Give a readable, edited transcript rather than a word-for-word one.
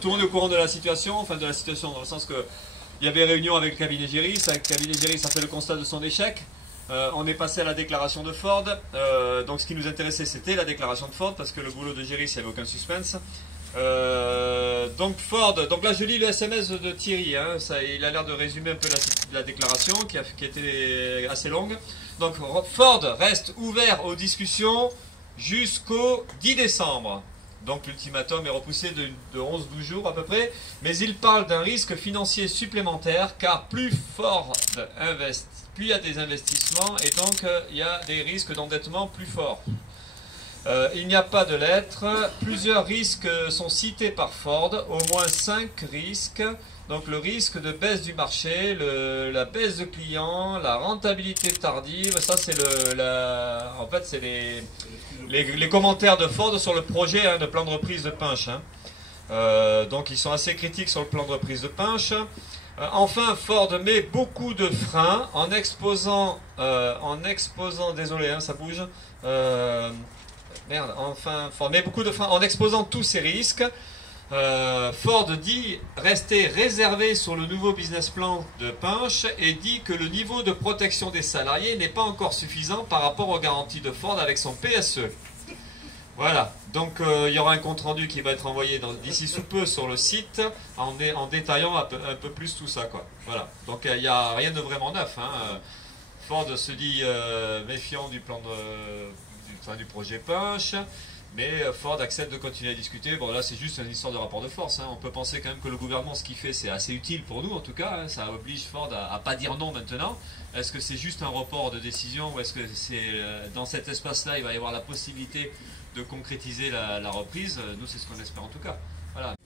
tout le monde est au courant de la situation, enfin de la situation dans le sens que il y avait réunion avec le cabinet Géris, avec le cabinet Géris a fait le constat de son échec. On est passé à la déclaration de Ford. Donc ce qui nous intéressait c'était la déclaration de Ford parce que le boulot de Géris il n'y avait aucun suspense. Donc Ford, donc là je lis le SMS de Thierry, hein, il a l'air de résumer un peu la déclaration qui était assez longue. Donc Ford reste ouvert aux discussions jusqu'au 10 décembre. Donc l'ultimatum est repoussé de 11-12 jours à peu près, mais il parle d'un risque financier supplémentaire car plus Ford investe, plus il y a des investissements et donc il y a des risques d'endettement plus forts. Il n'y a pas de lettre. Plusieurs risques sont cités par Ford, au moins 5 risques. Donc le risque de baisse du marché, la baisse de clients, la rentabilité tardive, ça c'est en fait c'est les commentaires de Ford sur le projet de plan de reprise de Pinche. Donc ils sont assez critiques sur le plan de reprise de Pinche. Enfin, Ford met beaucoup de freins en exposant, désolé, ça bouge. Ford met beaucoup de freins en exposant tous ces risques. Ford dit rester réservé sur le nouveau business plan de Pinche et dit que le niveau de protection des salariés n'est pas encore suffisant par rapport aux garanties de Ford avec son PSE. Voilà, donc il y aura un compte rendu qui va être envoyé d'ici sous peu sur le site en détaillant un peu plus tout ça, quoi. Voilà, donc il n'y a rien de vraiment neuf. Ford se dit méfiant du plan du projet Pinche. Mais Ford accepte de continuer à discuter. Bon, là, c'est juste une histoire de rapport de force. On peut penser quand même que le gouvernement, ce qu'il fait, c'est assez utile pour nous, en tout cas. Ça oblige Ford à pas dire non maintenant. Est-ce que c'est juste un report de décision ou est-ce que c'est dans cet espace-là, il va y avoir la possibilité de concrétiser la reprise? Nous, c'est ce qu'on espère en tout cas. Voilà.